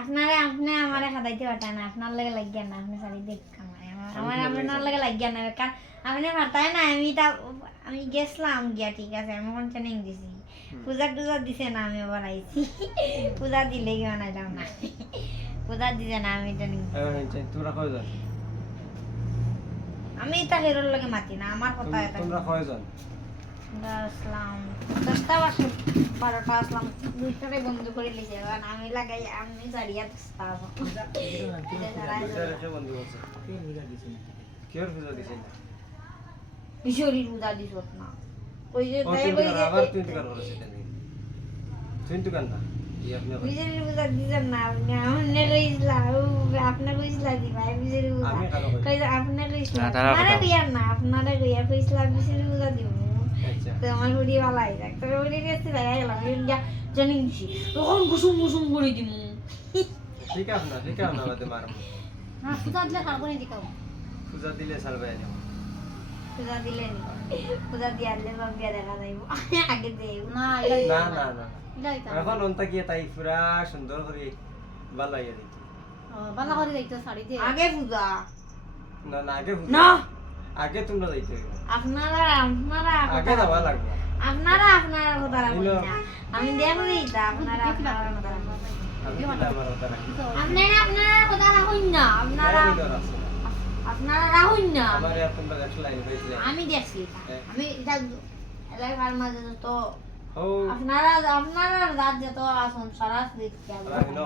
আপনারে আপনি আমারে খাদাইতে পারতেন না আপনার লাগে লাগিয়া না আপনি শাড়ি দেখ আমার আপনার লাগে লাগিয়া না কারণ আপনি পারতাই না আমি তা আমি গেছিলাম গিয়া ঠিক আছে আমি কোন ট্রেনিং দিছি? পূজা টুজা দিছে না আমি আবার আইছি। পূজা দিলে কি বানাইলাম না। পূজা দিছে না আমি ট্রেনিং তোমরা কয়জন? আমি তা হেরোর লাগে মাতি না আমার কথা তোমরা কয়জন? আমরা আসলাম। দশটা বাসে বারোটা আসলাম। দুইটারে বন্ধ করে লিখে কারণ আমি লাগাই আমি দাঁড়িয়ে দশটা না কিশোরীর উদা দিস না। ওই যে তাই যে আবার তুই দোকান করো সেটা নেই। তুই না আবার- বিজেপির উদা না আপনি আপনি কইছিলা ও কইছিলা দি ভাই কইছি? না, আপনারা না আপনারা কইয়া কইছিলা বিজেপির উদা দিব তো আমার হুড়ি বালাই দেখ তোর হুড়ি গেছে ভাই গেলাম জানি দিছি তখন কুসুম কুসুম করে দিমু। ঠিক আছে না ঠিক আছে না আমাদের মারম না সুদা দিলে নি দিকাও পূজা দিলে না। সব বিয়া দেখা যাইব। আগে দেব। না না না না। এখন অন্তা গিয়ে তাই পুরা সুন্দর করে ভালো হইয়া দিত বালা করে যাইতো শাড়ি দিয়ে। আগে পূজা। না না আগে না! আগে তোমরা যাইতে হইব। আপনারা আপনারা আগে যাওয়া লাগবে। আপনারা আপনারা কথা না আমি দেখো দিতা আপনারা আপনারা কথা রাখুন। আমি দিলে আমার ওটা রাখি। আপনারা আপনারা কথা রাখুন না আপনারা। আপনারা রাখুন না। আমি দেখছি হ্যাঁ। আমি এলাকার মাঝে তো আপনারা আপনারা রাত যত আসুন সারা দেখছি রাখি ন।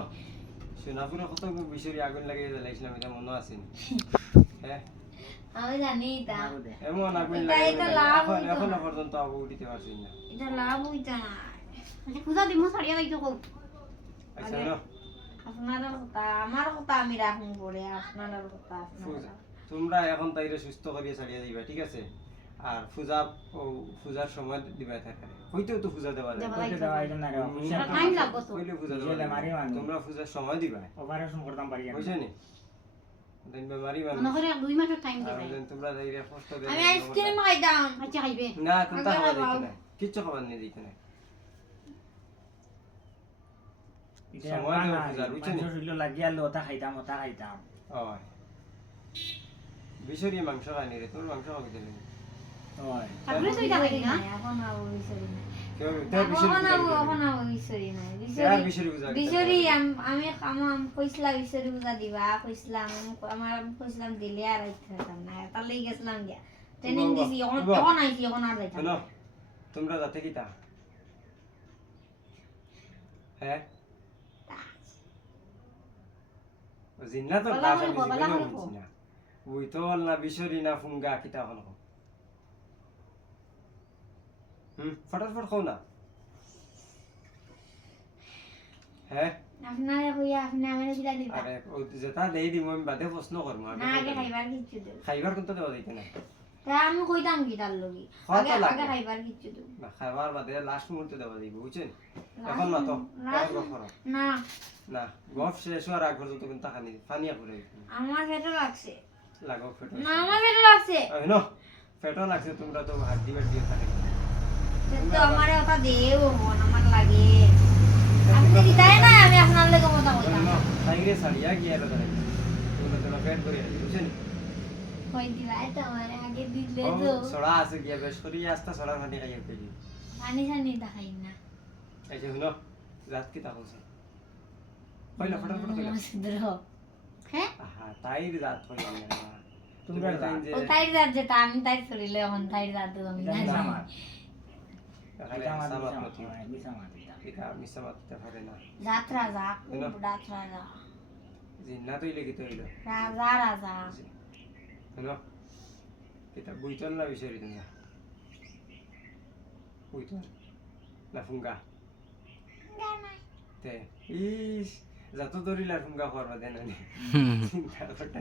সোনাপুরে কত বিশুরি আগুন লাগিয়ে জ্বালাইছিলাম এটা মনে আছে হ্যাঁ। আমি জানি এটা। এমন আগুন এটা- এটা লাভ এখন হইতো এখনও পর্যন্ত আগুন উঠিতে পারছি না। এটা লাভ হইতো না। আচ্ছা পূজা দিমু শাড়ি যাইতো কও। আচ্ছা ন আপনার কথা আমার কথা আমি রাখুন পরে আপনার কথা আপনার তোমরা এখন তাইরে সুস্থ করিয়ে ছাড়িয়ে দিবা ঠিক আছে? আর পূজা পূজার সময় দিবা থাকে হইতেও তো পূজা দেওয়া যায়। মানুষ। তোমরা পূজার সময় দিবা। অপারেশন করতাম পারি না। বুঝছ নি দিন মনে করে দুই মাসের টাইম আর দিবে তোমরা তাইরে কষ্ট দেবে আমি আইসক্রিম খাইতাম আচ্ছা খাইবে না কোনটা আগে খাওয়া দিতে না কিচ্ছু খাবার নিয়ে দিতে না সময় না, পূজার, বুঝছ নি? পাঁচশো ষোলো লাগিয়া আনলে ওটা খাইতাম, ওটা খাইতাম। ওই বিশরি মাংস খাইনি রে তোমার মাংস খাওয়া দিলে ওই। তারপরে না এখন তার বিশরি এখন না। বিশরি না। আম- আমি আমার কইছিলাম বিছরি পূজা দিবা কইছিলাম আমার আমি দিলে আর আইতে না তার লাগি গেছিলাম গিয়া ট্রেনিং দিছি এখন এখন আইছি এখন আর যাইতাম। তোমরা যাতে কি তা হ্যাঁ জিন্না তো বালা আমি কও, বালা জীবনেও করে কও। বুঝছি না। ওই তো না বিশরি না ফুঙ্গা কিতা হল হুম। ফটাফট খাও না। হ্যাঁ? আপনারে কইয়া আপনি আমারে কিটা দিবা আরে ও যেটা দেই দিম আমি বাদে প্রশ্ন করব না আগে খাইবার কিচ্ছু দেব। খাইবার কিন্তু দেওয়া যাইতে না। তা আমি কইতাম কি তার লগি? আগে আগে খাইবার কিচ্ছু দেব। না খাইবার বাদে লাস্ট মুহূর্তে দেওয়া যাইব বুঝছেন? এখন না তো। না না। গল্প শেষ হওয়ার আগ পর্যন্ত কিন্তু খানি ফানিয়া করে আমার পেটে লাগছে। লাগো ফেটো। না আমার পেটে লাগছে। নো ফেটো লাগছে তোমরা তো হাড্ডি বাড্ডি থাকে। তো আমার ওটা দেও মন আমার লাগে। আপনি কি তাই না আমি আপনার লাগে কথা বলতাম। নো তাইরে সারিয়া গিয়া রে ধরে তোমরা তো পেট করে আছে বুঝছেন কই দিবা তো আমার আগে দিলে তো। সড়া আছে গিয়া বেশ করি আস্তা সড়া ফানি খাইয়া পেলি পানি সানি দেখাই না। এই যে শুনো রাত কি তা কইলা ফটাফট কইলা। মসদ্র হ্যাঁ? আহা তাইর রাত কইলা তোমরা তোমরা যে তাই রাত যেটা আমি তাই শরীরে এখন তাই রাত আমি না না বিচারি তোমরা বুইতল না ফুঙ্গা তে ইস যত ধরিলার ফুঙ্গা করবা দেন আনি চিন্তা করতে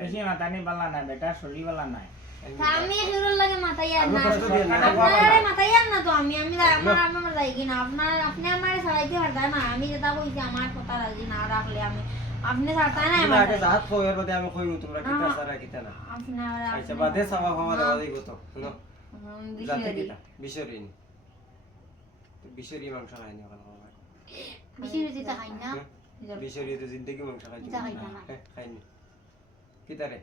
বালা নাই, বেটা শরীর বালা নাই। আমি হিরোর লাগে মাথায় আর আমি না। আপনারে মাথায় আর না তো আমি আমি আমার আমার লাগি না। আপনার আপনি আমারে ছাড়াইতে পারতেন না। আমি যেটা কইছি আমার কথা রাজি না রাখলে আমি। আপনি ছাড়তেন না আমার। আগে জাহাজ কইর বাদে আমি কইমু তোমরা কিতা সারা কিতা না। আপনি আচ্ছা বাদে সাবা ফাবা দেওয়া যাইব তো শুনো। যাতে বিষয় কিতা? বিশরি মাংস খাইনি এখন আমার বেশি বেশি তা খাই না? বিশরি তো জিন্দগি মাংস খাইছি। যা খাইতাম না। হ্যাঁ, খাইনি। কিতারে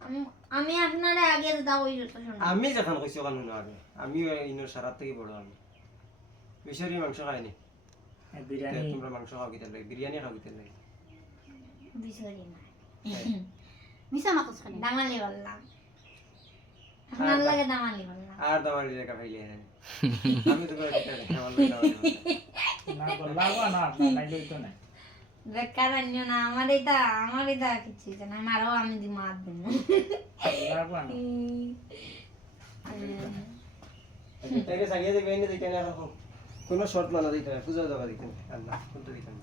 আম- আপনারে আগে দাদা ওই তো শোনো। আমি যখন কইছি ওখান শুনো আগে। আমি ইনোর সারার থেকে বড় আমি। বিশরি মাংস খাইনি। এই বিরিয়ানি? তোমরা মাংস খাও কিতার লাগে? বিরিয়ানি খাও কিতার লাগে? বিসরি না। মিছা মাকস খালি দামালি বললাম। আপনার লাগে দামালি বললাম। আর দামারি লেখা খাইলে হ্যাঁ। আমি তো করে কিতারে আমার লাগে দামালি বললাম। না করবা না আপনার নাই লইতো না বেকার আন্য না আমার এটা আমার এটা কিছু না আমারও আমি দি মার দেবো। না। তাইলে সারিয়ে দেবে এনে দিতে না কোনো শর্ট মানা দিতে না পূজা দেওয়া দিতে না আল্লাহ কোনটা দিতে না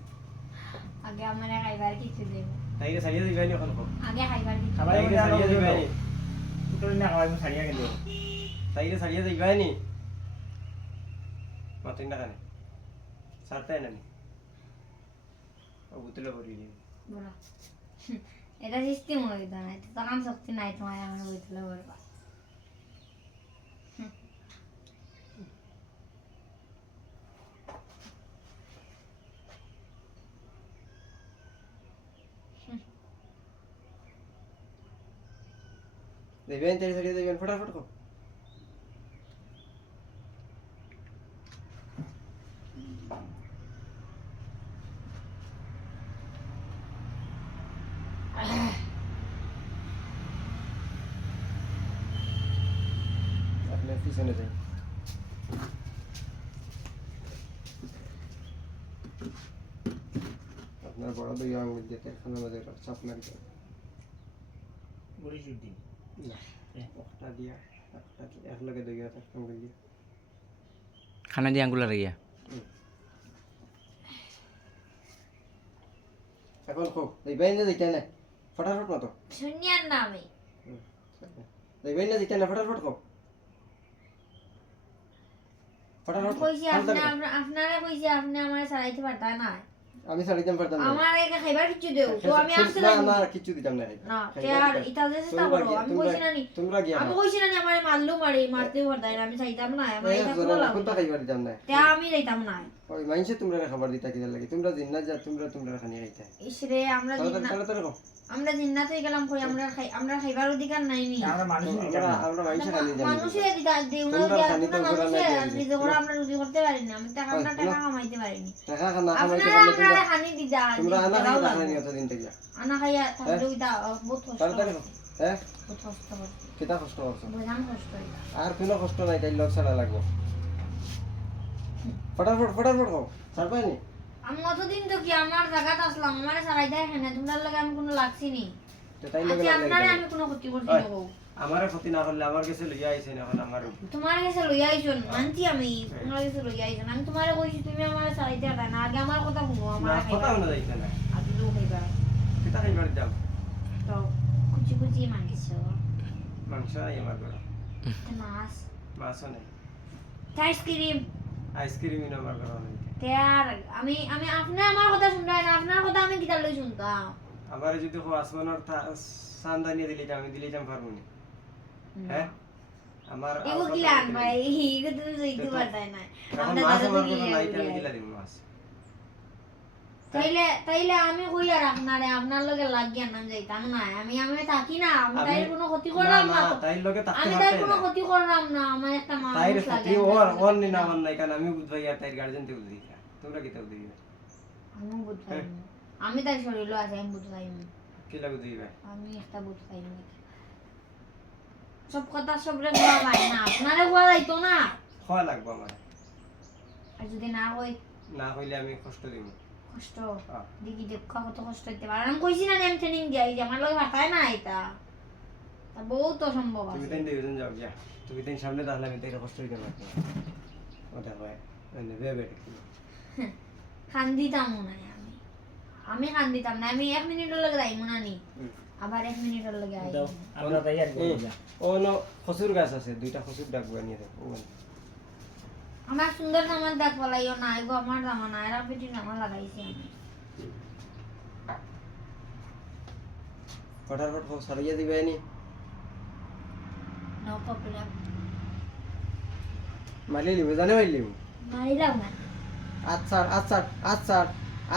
আগে আমার খাইবার কিছু দেবো। তাইলে সারিয়ে দিবে এনে এখন আগে খাইবার কিছু খাবার তাইলে সারিয়ে দিবে এনে পুতুল না খাবার সারিয়া গেল। তাইলে সারিয়ে দিবে এনে মাতিন না কানে সারতাই না। নি ও বুতলে ভরি দিবে বলো এটা সিস্টেম হইতো না এটা তখন শক্তি নাই তোমার আমার হইছিল বলবা দিবেন তাইলে সারিয়ে পিছনে যাই আপনার বড় দুই আঙুল দিয়ে তেলখানার একটা চাপ মারি দেন। গুড়ি চুটি না একটা দিয়া একটা দিয়া, একলগে দুই হাত একটা আঙুল দিয়া। খানা দিয়ে আঙ্গুলা রাখিয়া এখন কো দিবেন না দিতে না? ফটাফট মতো শুনিয়ার না আমি দিবেন না দিতে না ফটাফট কো ফটাফট কো। কইছি আপনি। আপনারা কইছি আপনি আমার সারাইতে পারতা না। আমি ছাড়িতাম পারতাম না। আমার একা খাইবার কিছু দেও তো আমি আসতে না না কিছু দিতাম না আর আমি কইছি না নি। তোমরা গিয়া আমি কইছি না নি আমার মারলেও মারে মারতেও পারতাই না আমি চাইতাম না আমার এটা কোনো কোনটা নাই। খাইবার দিতাম না। তে আমি যাইতাম না। ওই মাইনসে তোমরা খাবার দিতা কিনা লাগে? তোমরা দিন যা তোমরা তোমরা খানি খাইতা। ইসরে আমরা তাড়াতাড়ি জিন্না আমরা জিন্নাত হয়ে গেলাম কই? আমরা খাই আমরা খাইবার অধিকার নাই নি। আমরা মানুষ আমরা আমরা মাইনসে খানি জানি মানুষের অধিকার দেউ না খানি না মানুষের করে আমরা রুজি করতে পারি না। আমি টাকা আমরা টাকা না। কামাইতে পারিনি টাকা খানা আপনারা পারলে তোমরা খানি দি যা তোমরা আনা খাই টাকা লাগবে। নিয়ে অতদিন থেকে আনা খাইয়া থাকলে ওইটা বহুত কষ্ট হ্যাঁ? বহুত কষ্ট কেটা কষ্ট করছ? বোঝান কষ্ট আর কোনো কষ্ট নাই তাই লোক ছাড়া লাগবো। ফটাফট ফটাফট কো ছাড়বাই নি আমি অতদিন তো কি আমার জায়গাতে আসলাম আমার সারাই দেয় এখানে তোমার লগে আমি কোনো লাগছি নি। তো তাই লগে আপনারে আমি কোনো ক্ষতি। না আমারে ক্ষতি না করলে আমার কাছে লইয়া আইছেন এখন আমার তোমার কাছে লইয়া আইছন মানছি আমি তোমার কাছে লইয়া আইছন। আমি তোমারে কইছি তুমি আমার সারাইতে পারতা না আগে আমার কথা শুনো আমার কথা শোনা যাইতে না। আগে লোক হইবা কেটা খাইবার যাও তো কুচি কুচি মাংস। মাংস নাই আমার ঘর। মাছ। মাছও নাই। আইসক্রিম আইসক্রিম না ঘর নাই তে আর আমি আমি আপনি আমার কথা শুনতে না আপনার কথা আমি কিতার লই শুনতাম আমার যদি কো আসমানের সান্দানি দিলি আমি দিলি যাম পারব না হ্যাঁ আমার এগো কিলান ভাই নাই। এগো তুমি যাইতে পারতাই না আমরা দাদা তো নাই আমি গিয়ে দিম মাছ তাইলে তাইলে আমি কই আর আপনারে? আপনার লগে লাগিয়া নাম যাইতাম না। আমি আমি থাকি না। আমি আমি- তাই কোনো ক্ষতি করলাম না না তো। তাই লগে থাকতে আমি কোনো ক্ষতি করলাম না আমার একটা মানুষ ক্ষতি ওর ওর নি না আমার নাই কারণ আমি বুঝবাই আর তাই গার্জেন তে বুঝি তোমরা কি তে বুঝি আমি বুঝবাই আমি তাই শরীর আছে আমি কি লাগু দিবে? আমি একটা সব কথা গোয়া পাই না। আপনারে না। লাগবো আমার আর যদি না কই না হইলে আমি কষ্ট দিব কষ্ট। দেখি দেখ কত কষ্ট হইতে পারে। আমি কইছি না আমি ট্রেনিং দিয়াই যে আমার লগে ভাতায় না এটা তা বহুত অসম্ভব তুমি তাই যাও যা। তুমি তাই সামনে তাহলে আমি তাই কষ্ট হইতে পারব। ও দেখো মানে ভেবে কান্দিতাম না আমি। আমি কান্দিতাম না আমি এক মিনিটের লগে যাইমু না নি আবার এক মিনিটের লগে আই দাও আমরা তাই আর ও ন খসুর গাছ আছে। দুইটা খসুর ডাক বানিয়ে দেবো। আমার সুন্দর জামার দাগ পালাইও না এগো আমার জামা না এরা পেটি জামা লাগাইছি। আমি ফটাফট খাও সারিয়ে দিবে নি নো প্রবলেম মারি লিব জানে মারি লিব? মারিলাম না আচ্ছা আচ্ছা আচ্ছা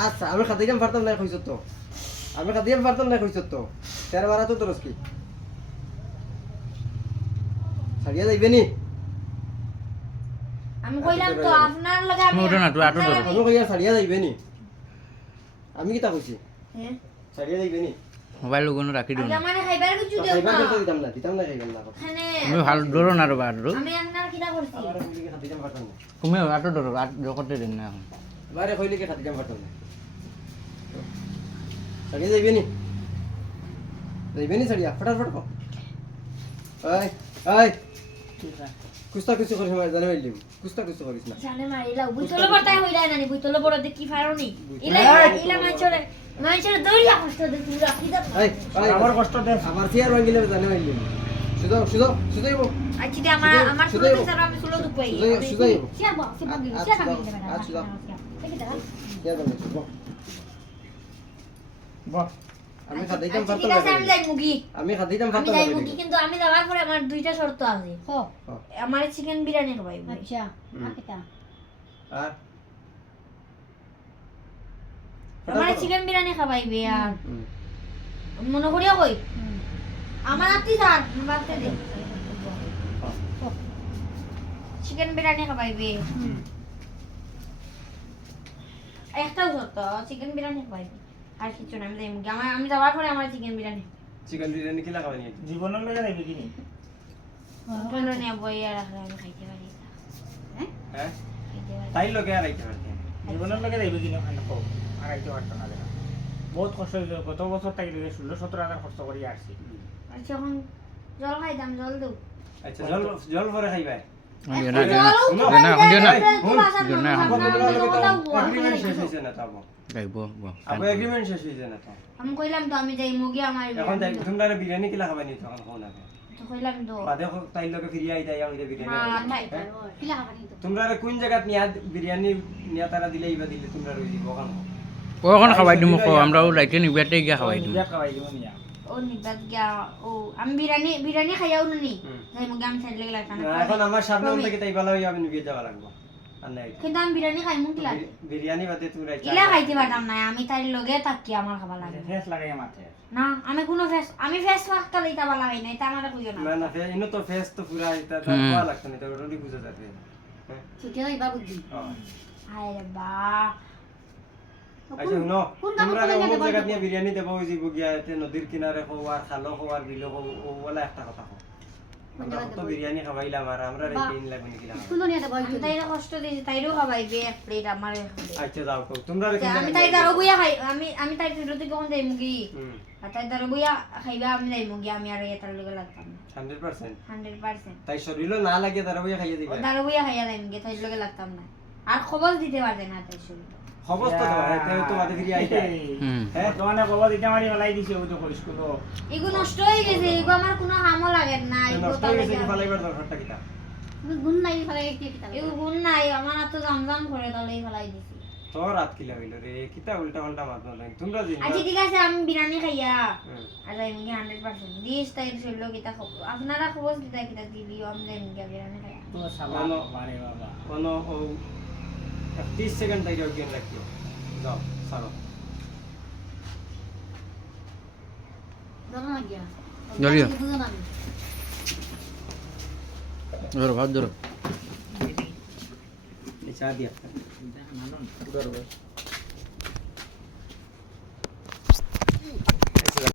আচ্ছা আমি খাতে যাম পারতাম না কইছ তো। আমি খাতে যাম পারতাম না কইছ তো। তের মারা তো তোরস কি সারিয়া যাইবে নি? কইলাম তো আপনার লগে আমি উঠো না, তুই আটো ধরো। আমি কইয়া সারিয়া যাইবে নি আমি কিতা কইছি? হ্যাঁ? সারিয়া যাইবে নি মোবাইল ওগুলো রাখি দিও না। আমার খাইবার কিছু দেও না। কিন্তু দিতাম না দিতাম না খাইবেন না তুমি ভালো ধরো না রবা আটো আমি আপনার করছি? পারতাম না। তুমি আটো ধরো আটো করতে দিন না এখন। বারে কইলি কি খাতে যাম পারতাম না। সারিয়া যাইবে নি যাইবে নি সারিয়া ফটাফট কো ওই ওই কুস্তা কুস্তি করিস না জানে হইলিম কুস্তা কুস্তি করিস না জানে মারিলা বুইতলে পড়তাই হইলা না বুইতলে পড়ে দেখি ফারনি ইলা ইলা মাইছরে মাইছরে দৌড়িয়া কষ্ট দে পুরা কি দা আমার কষ্ট দেখ আমার চেয়ার ভাঙিলে জানে হইলিম সুদো সুদো সুদো আচ্ছা দে আমার আমার শুধু- দিছার আমি সুলো দুপাই সুদো সুদো শেয়ার বল সে কামি দেবে না আচ্ছা, দাও। দেখি দাও। চেয়ার ভাঙিলে সুদো বল। আমি আচ্ছা পারতাম ঠিক আছে আমি যাই মুগি। আমি যাই মুগি কিন্তু আমি যাওয়ার পরে আমার দুইটা শর্ত আছে। হো আমার চিকেন বিরিয়ানি খাওয়াইব আচ্ছা আর? আমার চিকেন বিরিয়ানি খাওয়াইবে আর। মনে করিয়া কই? আমার বাড়তে দে। চিকেন বিরিয়ানি একটাও শর্ত চিকেন বিরিয়ানি খাওয়াইবে আর কিছু না আমি মুগি আমার আমি যাওয়ার পরে আমার চিকেন বিরিয়ানি চিকেন বিরিয়ানি কি লাগাবেন জীবনের লগে যাইবে কিনি কেন নিয়ে বইয়া রাখলে আমি খাইতে পারি না। হ্যাঁ তাই লোকে আর আইতে পারতেন জীবনের লগে যাইবে কিনি ওখানে কো আর আইতে পারতো না দেখা বহুত কষ্ট হইল গত বছর থাকি লেগে ষোলো সতেরো হাজার খরচ করি আসছি আচ্ছা এখন জল খাইতাম জল দেও আচ্ছা জল জল ভরে খাইবাই দিও না না না না না, দিও না। আপনার লগে কথা বলব। এগ্রিমেন্ট শেষ হয়েছে না তো আবু এগ্রিমেন্ট শেষ হয়েছে না তো? আমি কইলাম তো আমি যাই মুগি আমার এখন তাই তোমরা বিরিয়ানি কিলা খাবাই নি তো কইলাম তো। বাদে তাই লোকে ফিরিয়ে আইতাই আমি বিরিয়ানি হ্যাঁ। হ্যাঁ? তোমরা কোন জায়গাত নিয়া বিরিয়ানি নিয়া তারা দিলে ইবা দিলে তোমরা রই দিব কখন খাওয়াই দিম কো আমরাও লাইতে নিবিয়াতে গিয়া দিম। নিয়া। ও ও আমি বিরিয়ানি বিরিয়ানি খাইয়াও নি। যাই মুগি আমি সাইড লেগে এখন আমার সামনে থেকে তাই ভালো হইয়া আমি নিয়ে যাওয়া লাগবো। কিন্তু আমি বিরিয়ানি খাই মুখ লাগে? বিরিয়ানি বাদে তোমরা ইলা খাইতে পারতাম না আমি তাই লগে থাকি আমার খাবার লাগে। ফেস লাগাই মাথে না আমি কোনো ফেস আমি ফেস মাস্ক কালে ইতা বালা না এটা আমার বুঝো না। না না ইনো তো ফেস তো পুরা এটা হুম। খাওয়া লাগতো না এটা রোডি বুঝা যাবে। ছুটি যাইবা বুদ্ধি। বা। আচ্ছা শুনো কোন কামত তোমরা করে অমুক নিয়ে নিয়ে বিরিয়ানি দেবো ওই যে গিয়া নদীর কিনারে খাও আর খালো খাও আর বিলো ও একটা কথা খাও আমরা জায়গাত কত দেবো? বিরিয়ানি খাওয়াইলাম আর আমরা বাহ। রেখে লাগবে নাকি না স্কুল নিয়ে দেবো কষ্ট দিয়েছি তাইরও খাবাইবে এক প্লেট আমার। আচ্ছা কও তোমরা আমি তাই খাই আমি আমি তাই মুগি আর বুইয়া খাইবা আমি যাই মুগি আমি আর এটার লগে লাগতাম না। Hundred percent? Hundred percent. তাই শরীরও না লাগে তারা বইয়া খাইয়ে দিবে। দারো বুইয়া খাইয়া যাই মুগি তাই লগে লাগতাম না। আর খবর দিতে পারবে না তাই শুরু খবর তো তোমার তাই তো মাঝে ফিরে আইতে হ্যাঁ বর্তমানে কব দিতে মারি মেলাই দিছে ওই তো স্কুল এগু নষ্ট হয়ে গেছে এগু আমার কোনো হামও লাগে না এগু নষ্ট হয়ে গেছে ফালাইবার দরকারটা কিটা গুণ নাই ফেলে কি কিতা এগু গুণ নাই আমার তো জামজাম করে তাহলেই ফেলাই দিছি। তো রাত কিলা হইল রে কিতা উল্টা পাল্টা মাত না তোমরা জিনিস আচ্ছা ঠিক আছে আমি বিরিয়ানি খাইয়া। আর দিস তাই কিতা আপনারা খবর দিতা কিতা দিলিও আমি যাই খাইয়া তো সাবা বারে বাবা কোনো ও তিরিশ সেকেন্ড তাই অজ্ঞান রাখিও যাও সারো ধরো না গিয়া ধরিও। বুঝো না